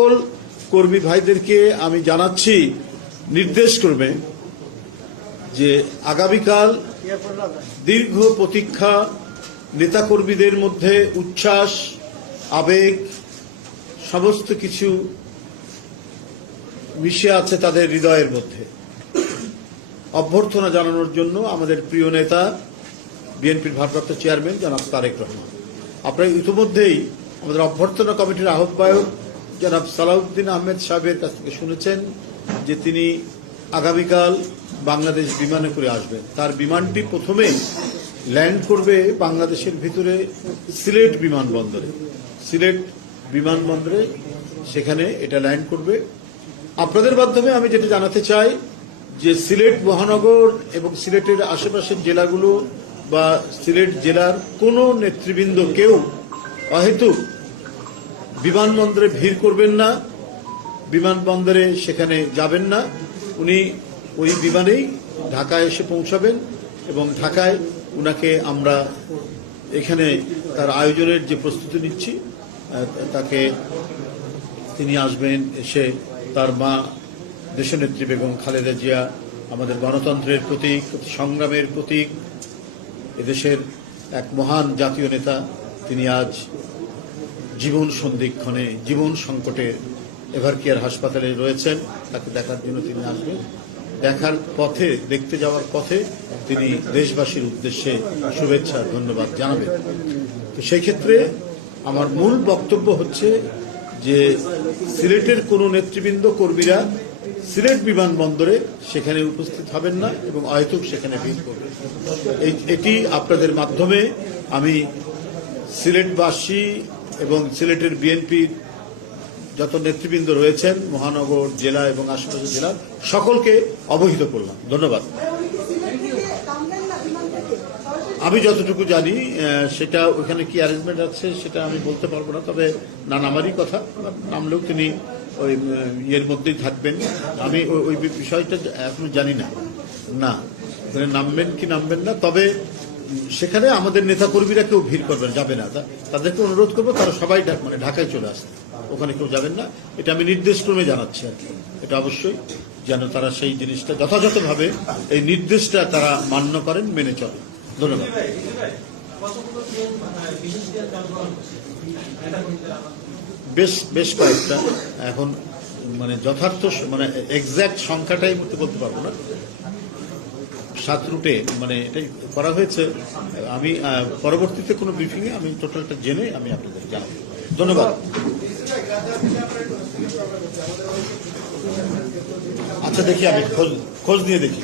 সকল কর্মী ভাইদেরকে আমি জানাচ্ছি নির্দেশ করবে যে আগামীকাল দীর্ঘ প্রতীক্ষা, নেতাকর্মীদের মধ্যে উচ্ছ্বাস, আবেগ সমস্ত কিছু মিশে আছে তাদের হৃদয়ের মধ্যে। অভ্যর্থনা জানানোর জন্য আমাদের প্রিয় নেতা বিএনপির ভারপ্রাপ্ত চেয়ারম্যান জনাব তারেক রহমান, আপনারা ইতিমধ্যেই আমাদের অভ্যর্থনা কমিটির আহ্বায়ক জনাব সালাউদ্দিন আহমেদ সাহেবের কাছ থেকে শুনেছেন যে তিনি আগামীকাল বাংলাদেশ বিমানে করে আসবেন। তার বিমানটি প্রথমে ল্যান্ড করবে বাংলাদেশের ভিতরে সিলেট বিমানবন্দরে, সেখানে এটা ল্যান্ড করবে। আপনাদের মাধ্যমে আমি যেটা জানাতে চাই যে সিলেট মহানগর এবং সিলেটের আশেপাশের জেলাগুলো বা সিলেট জেলার কোনো নেতৃবৃন্দ কেউ অহেতুক বিমানবন্দরে ভিড় করবেন না, বিমানবন্দরে সেখানে যাবেন না। উনি ওই বিমানেই ঢাকায় এসে পৌঁছাবেন এবং ঢাকায় উনাকে আমরা এখানে তার আয়োজনের যে প্রস্তুতি নিচ্ছি তাকে তিনি আসবেন, এসে তার মা দেশনেত্রী বেগম খালেদা জিয়া আমাদের গণতন্ত্রের প্রতীক, সংগ্রামের প্রতীক, এদেশের এক মহান জাতীয় নেতা, তিনি আজ জীবন সন্ধিক্ষণে, জীবন সংকটে এভারকেয়ার হাসপাতালে রয়েছেন। তাকে দেখার জন্য তিনি আসবেন। দেখতে যাওয়ার পথে তিনি দেশবাসীর উদ্দেশ্যে শুভেচ্ছা ধন্যবাদ জানাবেন। তো সেই ক্ষেত্রে আমার মূল বক্তব্য হচ্ছে যে সিলেটের কোনো নেতৃবৃন্দ কর্মীরা সিলেট বিমানবন্দরে সেখানে উপস্থিত হবেন না এবং অহেতুক সেখানে ভিড় করবেন। এটি আপনাদের মাধ্যমে আমি সিলেটবাসী এবং সিলেটের বিএনপির যত নেতৃবৃন্দ রয়েছেন মহানগর, জেলা এবং আশেপাশের জেলার সকলকে অবহিত করলাম। ধন্যবাদ। আমি যতটুকু জানি সেটা ওখানে কি অ্যারেঞ্জমেন্ট আছে সেটা আমি বলতে পারবো না, তবে না নামারই কথা, নামলেও তিনি ওই ইয়ের মধ্যেই থাকবেন। আমি ওই বিষয়টা এখনো জানি না ওখানে নামবেন কি নামবেন না, তবে সেখানে আমাদের নেতাকর্মীরা কেউ ভিড় করবেন, যাবে না। তাদেরকে অনুরোধ করবো তারা সবাই ঢাকায় চলে আসে, ওখানে কেউ যাবেন না। এটা আমি নির্দেশক্রমে জানাচ্ছি আর কি। এটা অবশ্যই যেন তারা সেই জিনিসটা যথাযথভাবে এই নির্দেশটা তারা মান্য করেন, মেনে চলেন। ধন্যবাদ। বেশ কয়েকটা, এখন যথার্থ এক্সাক্ট সংখ্যাটাই বলতে পারবো না। 7 রুটে এটাই করা হয়েছে। আমি পরবর্তীতে কোনো ব্রিফিংয়ে আমি টোটালটা জেনে আমি আপনাদের জানাবো। ধন্যবাদ। আচ্ছা, দেখি আমি খোঁজ নিয়ে দেখি।